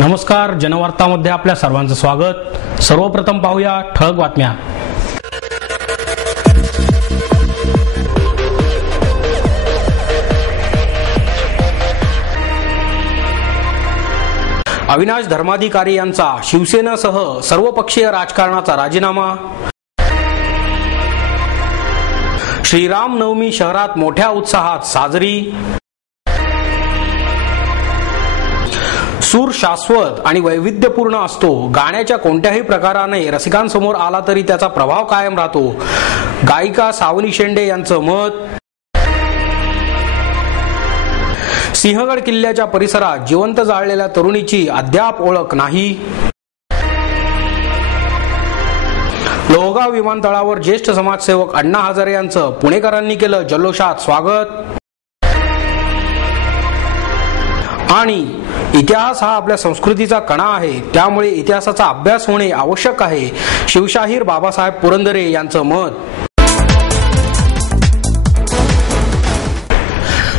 नमस्कार, जनवार्तामध्ये आपल्या सर्वांचं स्वागत। सर्वप्रथम पाहूया ठळक बातम्या। अविनाश धर्माधिकारी यांचा शिवसेनेसह सर्वपक्षीय राजकारणाचा राजीनामा। श्रीरामनवमी शहरात मोठ्या उत्साहात साजरी। सूर शाश्वत आणि वैविध्यपूर्ण असतो। गाण्याच्या कोणत्याही प्रकाराने रसिकांसमोर आला तरी त्याचा प्रभाव कायम राहतो। गायिका सावनी शेंडे यांचं मत। सिंहगड किल्ल्याच्या परिसरात जिवंत जाळलेल्या तरुणीची अद्याप ओळख नाही। लोहगाव विमानतळावर ज्येष्ठ समाजसेवक अण्णा हजारे यांचं पुणेकरांनी केलं जल्लोषात स्वागत। आणि इतिहास हा आपल्या संस्कृतीचा कणा आहे, त्यामुळे इतिहासाचा अभ्यास होणे आवश्यक आहे। शिवशाहीर बाबासाहेब पुरंदरे यांचं मत।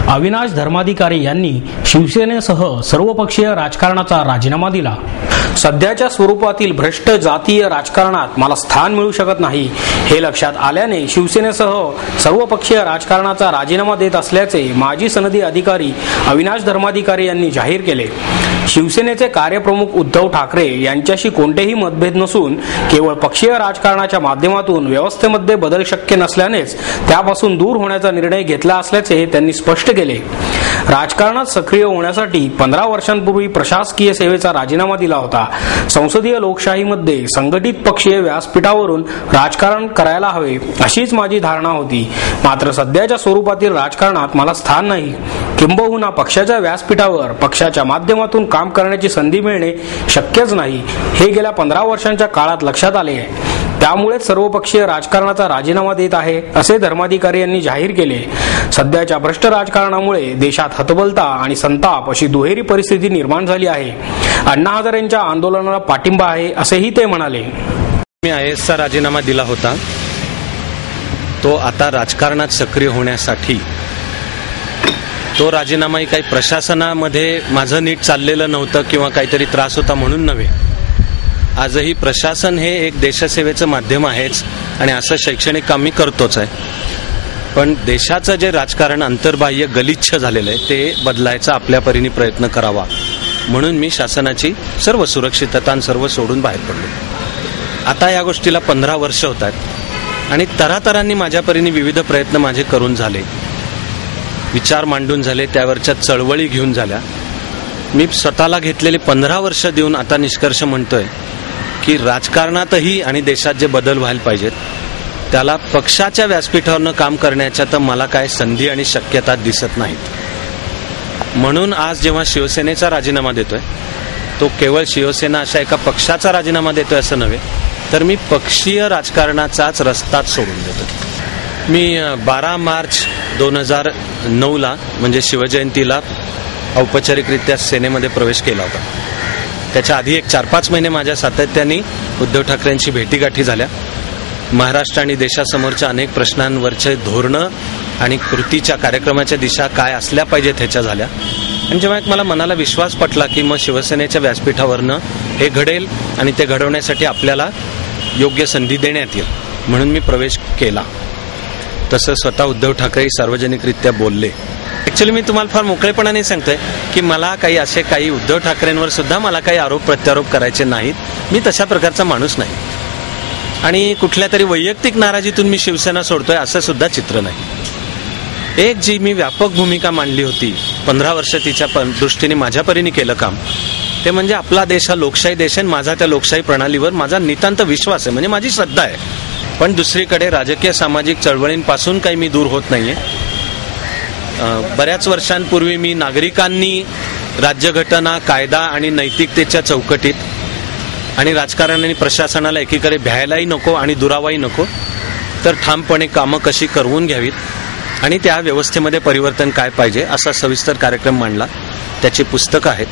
अविनाश धर्माधिकारी यांनी शिवसेनेसह सर्वपक्षीय राजकारणाचा राजीनामा दिला। सध्याच्या स्वरूपातील भ्रष्ट जातीय राजकारणात मला स्थान मिळू शकत नाही, हे लक्षात आल्याने शिवसेनेसह सर्वपक्षीय राजकारणाचा राजीनामा देत असल्याचे माजी सनदी अधिकारी अविनाश धर्माधिकारी यांनी जाहीर केले। शिवसेनेचे कार्यप्रमुख उद्धव ठाकरे यांच्याशी कोणतेही मतभेद नसून केवळ पक्षीय राजकारणाच्या माध्यमातून व्यवस्थेमध्ये बदल शक्य नसल्यानेच त्यापासून दूर होण्याचा निर्णय घेतला असल्याचे त्यांनी स्पष्ट केले। राजकारणात सक्रिय होण्यासाठी 15 वर्षांपूर्वी प्रशासकीय सेवेचा राजीनामा दिला होता। संसदीय लोकशाहीमध्ये संघटित पक्षीय व्यासपीठावरून राजकारण करायला हवे अशीच माझी धारणा होती, मात्र सध्याच्या स्वरूपातील राजकारणात मला स्थान नाही। किंबहुना पक्षाच्या व्यासपीठावर पक्षाच्या माध्यमातून काम करण्याची संधी मिळणे शक्यच नाही, हे गेल्या 15 वर्षांच्या काळात लक्षात आले आहे। त्यामुळेच सर्वपक्षीय राजकारणाचा राजीनामा देत आहे, असे धर्माधिकारी यांनी जाहीर केले। सध्याच्या भ्रष्ट राजकारणामुळे देशात हतबलता आणि संताप अशी दुहेरी परिस्थिती निर्माण झाली आहे। अण्णा हजारेंच्या आंदोलनाला पाठिंबा आहे, असेही ते म्हणाले। मी आयएसचा राजीनामा दिला होता, तो आता राजकारणात सक्रिय होण्यासाठी। तो राजीनामाही काही प्रशासनामध्ये माझं नीट चाललेलं नव्हतं किंवा काहीतरी त्रास होता म्हणून नव्हे। आजही प्रशासन हे एक देशसेवेचं माध्यम आहेच आणि असं शैक्षणिक काम मी करतोच आहे, पण देशाचं जे राजकारण अंतर्बाह्य गलिच्छ झालेलं आहे ते बदलायचा आपल्या परीने प्रयत्न करावा म्हणून मी शासनाची सर्व सुरक्षितता आणि सर्व सोडून बाहेर पडलो। आता या गोष्टीला 15 वर्ष होत आहेत आणि तऱ्हातऱ्हांनी माझ्या परीने विविध प्रयत्न माझे करून झाले, विचार मांडून झाले, त्यावरच्या चळवळी घेऊन झाल्या। मी स्वतःला घेतलेले 15 वर्ष देऊन आता निष्कर्ष म्हणतोय की राजकारणातही आणि देशात जे बदल व्हायला पाहिजेत त्याला पक्षाच्या व्यासपीठावरनं काम करण्याच्या तर मला काय संधी आणि शक्यता दिसत नाहीत। म्हणून आज जेव्हा शिवसेनेचा राजीनामा देतोय तो केवळ शिवसेना अशा एका पक्षाचा राजीनामा देतोय असं नव्हे, तर मी पक्षीय राजकारणाचाच रस्ताच सोडून देतो। मी 12 मार्च 2009ला म्हणजे शिवजयंतीला औपचारिकरित्या सेनेमध्ये प्रवेश केला होता। त्याच्या आधी एक 4-5 महिने माझ्या सातत्याने उद्धव ठाकरेंची भेटीगाठी झाल्या। महाराष्ट्र आणि देशासमोरच्या अनेक प्रश्नांवरचे धोरणं आणि कृतीच्या कार्यक्रमाच्या दिशा काय असल्या पाहिजेत ह्याच्या झाल्या। आणि जेव्हा एक मला मनाला विश्वास पटला की मग शिवसेनेच्या व्यासपीठावरनं हे घडेल आणि ते घडवण्यासाठी आपल्याला योग्य संधी देण्यात येईल म्हणून मी प्रवेश केला। तसं स्वतः उद्धव ठाकरे सार्वजनिकरित्या बोलले। ऍक्च्युअली मी तुम्हाला फार मोकळेपणाने सांगतोय की मला काही उद्धव ठाकरेंवर सुद्धा मला काही आरोप प्रत्यारोप करायचे नाहीत। मी तशा प्रकारचा माणूस नाही आणि कुठल्या तरी वैयक्तिक नाराजीतून मी शिवसेना सोडतोय असं सुद्धा चित्र नाही। एक जी मी व्यापक भूमिका मांडली होती 15 वर्ष तिच्या दृष्टीने माझ्या परीने केलं काम, ते म्हणजे आपला देश हा लोकशाही देश आहे, माझा त्या लोकशाही प्रणालीवर माझा नितांत विश्वास आहे, म्हणजे माझी श्रद्धा आहे। पण दुसरीकडे राजकीय सामाजिक चळवळींपासून काही मी दूर होत नाहीये। बऱ्याच वर्षांपूर्वी मी नागरिकांनी राज्यघटना, कायदा आणि नैतिकतेच्या चौकटीत आणि राजकारण आणि प्रशासनाला एकीकडे भ्यायलाही नको आणि दुरावाही नको, तर ठामपणे कामं कशी करवून घ्यावीत आणि त्या व्यवस्थेमध्ये परिवर्तन काय पाहिजे असा सविस्तर कार्यक्रम मांडला। त्याची पुस्तकं आहेत।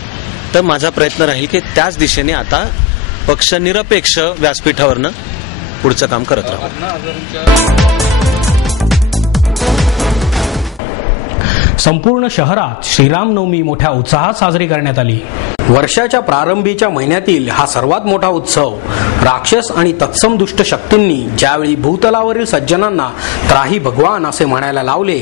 तर माझा प्रयत्न राहील की त्याच दिशेने आता पक्षनिरपेक्ष व्यासपीठावरनं पुढचं काम करत राहू। संपूर्ण शहरात श्रीरामनवमी मोठ्या उत्साहात साजरी करण्यात आली. वर्षाच्या प्रारंभीच्या महिन्यातील हा सर्वात मोठा उत्सव राक्षस आणि तत्सम दुष्ट शक्तींनी ज्यावेळी भूतलावरील सज्जनांना त्राही भगवान असे म्हणायला लावले,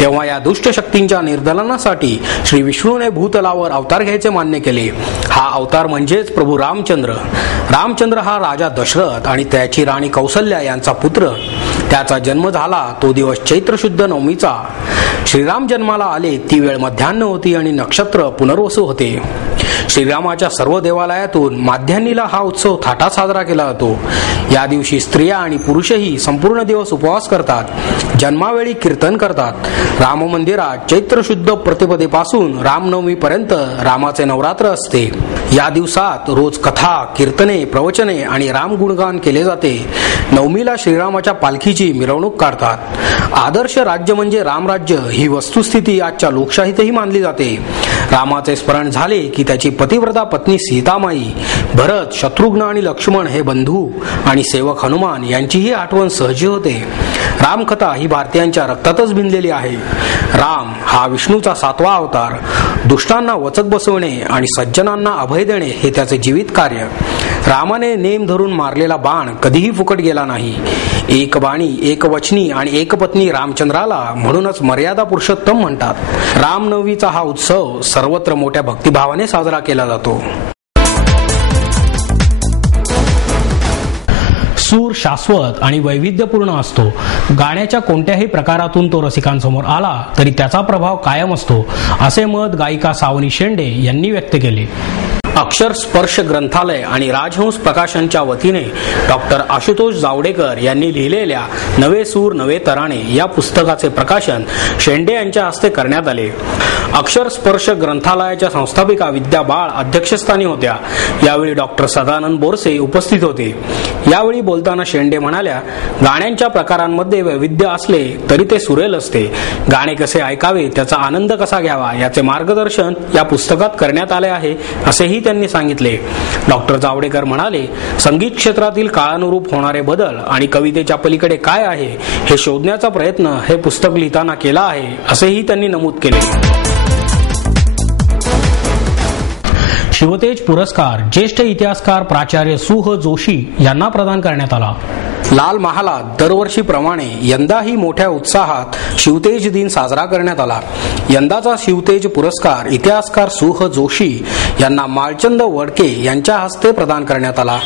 तेव्हा या दुष्ट शक्तींच्या निर्दलनासाठी श्री विष्णूने भूतलावर अवतार घ्यायचे मान्य केले. हा अवतार म्हणजेच प्रभू रामचंद्र. रामचंद्र हा राजा दशरथ आणि त्याची राणी कौसल्या यांचा पुत्र. त्याचा जन्म झाला तो दिवस चैत्र शुद्ध नवमीचा. श्रीराम जन्माला आले ती वेळ मध्यान्ह होती आणि नक्षत्र पुनर्वसू होते. श्रीरामाच्या सर्व देवालयातून माध्यान्हीला हा उत्सव थाटात साजरा केला जातो. या दिवशी स्त्रिया आणि पुरुषही संपूर्ण दिवस उपवास करतात, जन्मावेळी कीर्तन करतात. राम मंदिरात चैत्र शुद्ध प्रतिपदेपासून रामनवमी पर्यंत रामाचे नवरात्र असते. या दिवसात रोज कथा, कीर्तने, प्रवचने आणि राम गुणगान केले जाते. नवमीला श्रीरामाच्या पालखीची मिरवणूक काढतात. आदर्श राज्य म्हणजे रामराज्य ही वस्तुस्थिती आजच्या लोकशाहीतही मानली जाते. रामाचे स्मरण झाले की त्याची पतिव्रता पत्नी सीतामाई, भरत, शत्रुघ्न आणि लक्ष्मण हे बंधू आणि सेवक हनुमान यांचीही आठवण सहजी होते. रामकथा ही भारतीयांच्या रक्तातच भिनलेली आहे. राम हा विष्णूचा 7वा अवतार. दुष्टांना वचक बसवणे आणि सज्जनांना अभय देणे हे त्याचे जीवित कार्य. रामाने नेम धरून मारलेला बाण कधीही फुकट गेला नाही. एक बाणी, एक वचनी आणि एक पत्नी रामचंद्राला म्हणूनच मर्यादा पुरुषोत्तम म्हणतात. रामनवमीचा हा उत्सव सर्वत्र मोठ्या भक्तिभावाने साजरा केला जातो. सूर शाश्वत आणि वैविध्यपूर्ण असतो. गाण्याच्या कोणत्याही प्रकारातून तो रसिकांसमोर आला तरी त्याचा प्रभाव कायम असतो, असे मत गायिका सावनी शेंडे यांनी व्यक्त केले. अक्षर स्पर्श ग्रंथालय आणि राजहंस प्रकाशनच्या वतीने डॉक्टर आशुतोष जावडेकर यांनी लिहिलेल्या नवे सूर नवे तराणे या पुस्तकाचे प्रकाशन शेंडे यांच्या हस्ते करण्यात आले. अक्षर स्पर्श ग्रंथालयाच्या संस्थापिका विद्या बाळ अध्यक्षस्थानी होत्या. यावेळी डॉक्टर सदानंद बोरसे उपस्थित होते. यावेळी बोलताना शेंडे म्हणाल्या, गाण्यांच्या प्रकारांमध्ये वैविध्य असले तरी ते सुरेल असते. गाणे कसे ऐकावे, त्याचा आनंद कसा घ्यावा याचे मार्गदर्शन या पुस्तकात करण्यात आले आहे, असेही त्यांनी सांगितले. डॉक्टर जावडेकर म्हणाले, संगीत क्षेत्रातील काळानुरूप होणारे बदल आणि कवितेच्या पलीकडे काय आहे हे शोधण्याचा प्रयत्न हे पुस्तक लिहिताना केला आहे, असेही त्यांनी नमूद केले. शिवतेज पुरस्कार ज्येष्ठ इतिहासकार प्राचार्य सुह जोशी यांना प्रदान करण्यात आला. लाल महालात दरवर्षीप्रमाणे यंदाही मोठ्या उत्साहात शिवतेज दिन साजरा करण्यात आला. यंदाचा शिवतेज पुरस्कार इतिहासकार सुह जोशी यांना मालचंद वडके यांच्या हस्ते प्रदान करण्यात आला.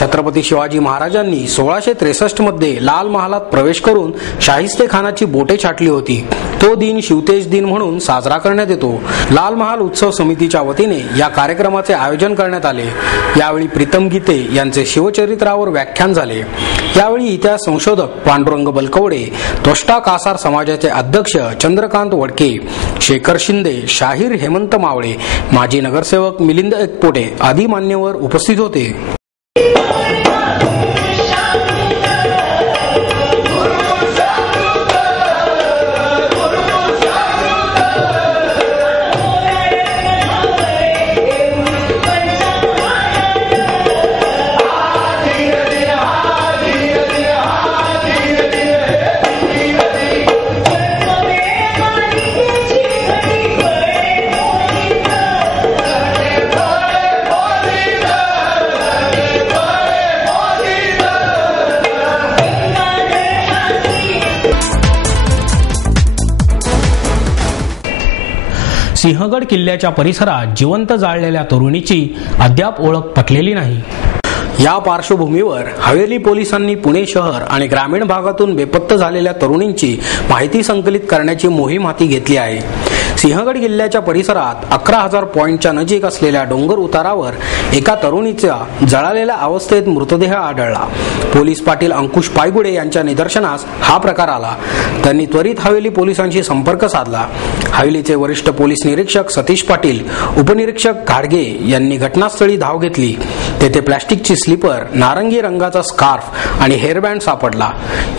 छत्रपती शिवाजी महाराजांनी 1663 मध्ये लाल महालात प्रवेश करून शाहिस्ते खानाची बोटे छाटली होती. तो दिन शिवतेज दिन म्हणून साजरा करण्यात येतो. लाल महाल उत्सव समितीच्या वतीने या कार्यक्रमाचे आयोजन करण्यात आले. यावेळी प्रीतम गीते यांचे शिवचरित्रावर व्याख्यान झाले. यावेळी इतिहास संशोधक पांडुरंग बलकवडे, त्वष्टा कासार समाजाचे अध्यक्ष चंद्रकांत वडके, शेखर शिंदे, शाहीर हेमंत मावळे, माजी नगरसेवक मिलिंद एकपोटे आदी मान्यवर उपस्थित होते. सिंहगड किल्ल्याच्या परिसरात जिवंत जाळलेल्या तरुणीची अद्याप ओळख पटलेली नाही. या पार्श्वभूमीवर हवेली पोलिसांनी पुणे शहर आणि ग्रामीण भागातून बेपत्ता झालेल्या तरुणींची माहिती संकलित करण्याची मोहीम हाती घेतली आहे. सिंहगड किल्ल्याच्या परिसरात 11,000 पॉइंटच्या नजीक असलेल्या डोंगर उतारावर एका तरुणीचा जळालेल्या अवस्थेत मृतदेह आढळला. पोलीस पाटील अंकुश पायगुडे यांच्या निदर्शनास हा प्रकार आला. त्यांनी त्वरित हवेली पोलिसांशी संपर्क साधला. हवेलीचे वरिष्ठ पोलीस निरीक्षक सतीश पाटील, उपनिरीक्षक घाडगे यांनी घटनास्थळी धाव घेतली. तेथे प्लॅस्टिकची स्लीपर, नारंगी रंगाचा स्कार्फ आणि हेअरबँड सापडला.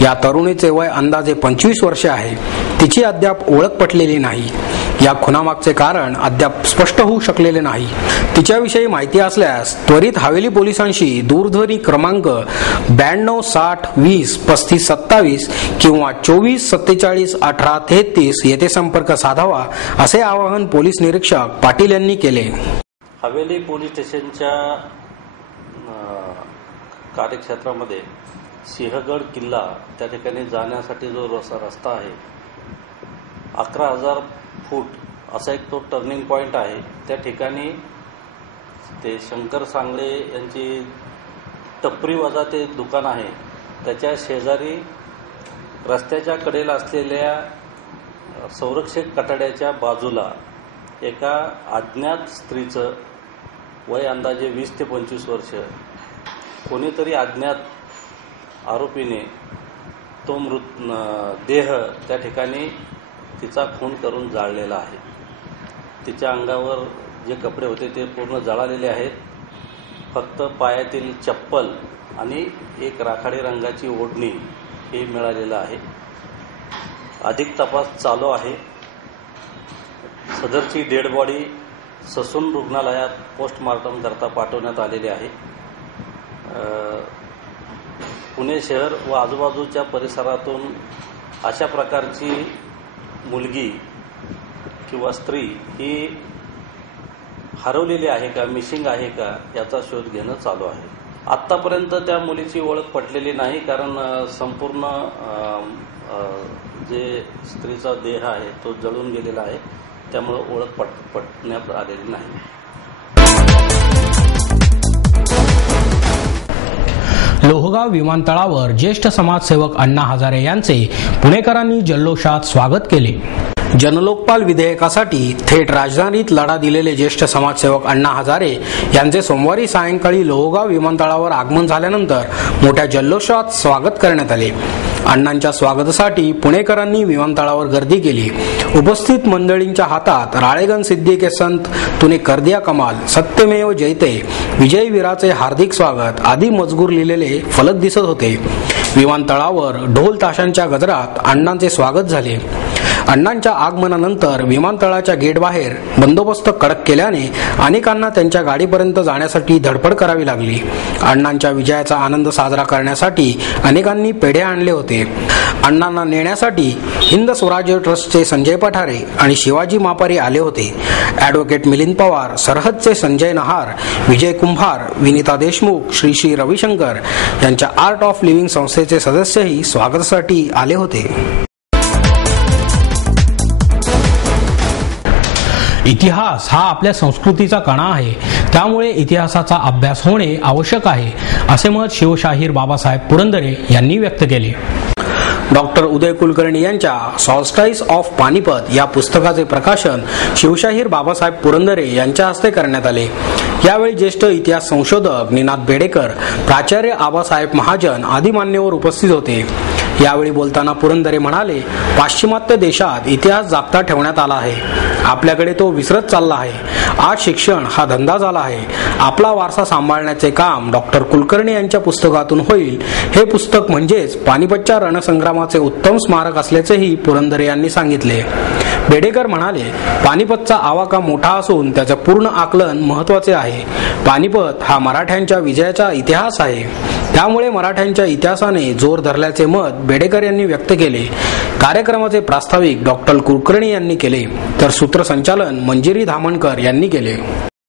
या तरुणीचे वय अंदाजे 25 वर्षे आहे. तिची अद्याप ओळख पटलेली नाही. या खुनामागचे कारण अद्याप स्पष्ट होऊ शकलेले नाही. तिच्याविषयी माहिती असल्यास त्वरित हवेली पोलिसांशी दूरध्वनी क्रमांक 92 60 20 35 27 किंवा 24 47 18 33 येथे संपर्क साधावा, असे आवाहन पोलीस निरीक्षक पाटील यांनी केले. हवेली पोलीस स्टेशनच्या कार्यक्षेत्रामध्ये सिंहगड किल्ला त्या ठिकाणी जाण्यासाठी जो रस्ता आहे 11,000 फूट असा एक तो टर्निंग पॉईंट आहे. त्या ठिकाणी ते शंकर सांगळे यांची टपरी वजा ते दुकान आहे. त्याच्या शेजारी रस्त्याच्या कडेला असलेल्या संरक्षक कठाड्याच्या बाजूला एका अज्ञात स्त्रीचं वय अंदाजे 20 ते 25 वर्ष कोणीतरी अज्ञात आरोपीने तो देह त्या ठिकाणी तिचा खून करून जाळलेला आहे. तिच्या अंगावर जे कपडे होते ते पूर्ण जळालेले आहेत. फक्त पायातील चप्पल आणि एक राखाडी रंगाची ओढणी हे मिळालेलं आहे. अधिक तपास चालू आहे. सदरची डेड बॉडी ससून रुग्णालयात पोस्टमॉर्टम करता पाठवण्यात आलेली आहे. पुणे शहर व आजूबाजूच्या परिसरातून अशा प्रकारची मुलगी किंवा स्त्री ही हरवलेली आहे का, मिसिंग आहे का, याचा शोध घेणं चालू आहे. आत्तापर्यंत त्या मुलीची ओळख पटलेली नाही, कारण संपूर्ण जे स्त्रीचा देह आहे तो जळून गेलेला आहे. त्यामुळे ओळख पटण्यात आलेली नाही. लोहगाव विमानतळावर ज्येष्ठ समाजसेवक अण्णा हजारे यांचे पुणेकरांनी जल्लोषात स्वागत केले. जनलोकपाल विधेयकासाठी थेट राजधानीत लढा दिलेले ज्येष्ठ समाजसेवक अण्णा हजारे यांचे सोमवारी सायंकाळी लोहगाव विमानतळावर आगमन झाल्यानंतर मोठ्या जल्लोषात स्वागत करण्यात आले. अण्णांच्या स्वागतासाठी पुणेकरांनी विमानतळावर गर्दी केली. उपस्थित मंडळींच्या हातात राळेगण सिद्धी के संत तुने कर दिया कमाल, सत्यमेव जयते, विजय वीराचे हार्दिक स्वागत आदी मजकूर लिहिलेले फलक दिसत होते. विमानतळावर ढोल ताशांच्या गजरात अण्णांचे स्वागत झाले. अण्णांच्या आगमनानंतर विमानतळाच्या गेटबाहेर बंदोबस्त कडक केल्याने अनेकांना त्यांच्या गाडीपर्यंत जाण्यासाठी धडपड करावी लागली. अण्णांच्या विजयाचा आनंद साजरा करण्यासाठी अनेकांनी पेढे आणले होते. अण्णांना नेण्यासाठी हिंद स्वराज्य ट्रस्टचे संजय पठारे आणि शिवाजी मापारी आले होते. ॲडव्होकेट मिलिंद पवार, सरहदचे संजय नहार, विजय कुंभार, विनीता देशमुख, श्री श्री रविशंकर यांच्या आर्ट ऑफ लिव्हिंग संस्थेचे सदस्यही स्वागतासाठी आले होते. इतिहास हा आपल्या संस्कृतीचा कणा आहे, त्यामुळे इतिहासाचा अभ्यास होणे आवश्यक आहे, असे मत शिवशाहीर बाबासाहेब पुरंदरे यांनी व्यक्त केले. डॉक्टर उदय कुलकर्णी यांच्या सॉल्स्टाईस ऑफ पानिपत या पुस्तकाचे प्रकाशन शिवशाहीर बाबासाहेब पुरंदरे यांच्या हस्ते करण्यात आले. यावेळी ज्येष्ठ इतिहास संशोधक निनाद बेडेकर, प्राचार्य आबासाहेब महाजन आदी मान्यवर उपस्थित होते. यावेळी बोलताना पुरंदरे म्हणाले, पाश्चिमात्य देशात इतिहास जागता ठेवण्यात आला आहे. आपल्याकडे तो विसरत चालला आहे. आज शिक्षण हा धंदा झाला आहे. आपला वारसा सांभाळण्याचे काम डॉक्टर कुलकर्णी यांच्या पुस्तकातून होईल. हे पुस्तक म्हणजेच पानिपतच्या रणसंग्रामाचे उत्तम स्मारक असल्याचेही पुरंदरे यांनी सांगितले. बेडेकर म्हणाले, पानिपतचा आवाका मोठा असून त्याचे पूर्ण आकलन महत्वाचे आहे. पानिपत हा मराठ्यांच्या विजयाचा इतिहास आहे, त्यामुळे मराठ्यांच्या इतिहासाने जोर धरल्याचे मत बेडेकर यांनी व्यक्त केले. कार्यक्रमाचे प्रास्ताविक डॉक्टर कुलकर्णी यांनी केले, तर सूत्रसंचालन मंजिरी धामणकर यांनी केले.